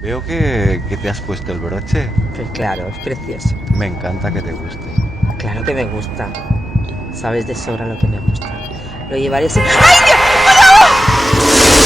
Veo que te has puesto el broche. Pues claro, es precioso. Me encanta que te guste. Claro que me gusta. Sabes de sobra lo que me gusta. Lo llevaré ¡Ay, Dios!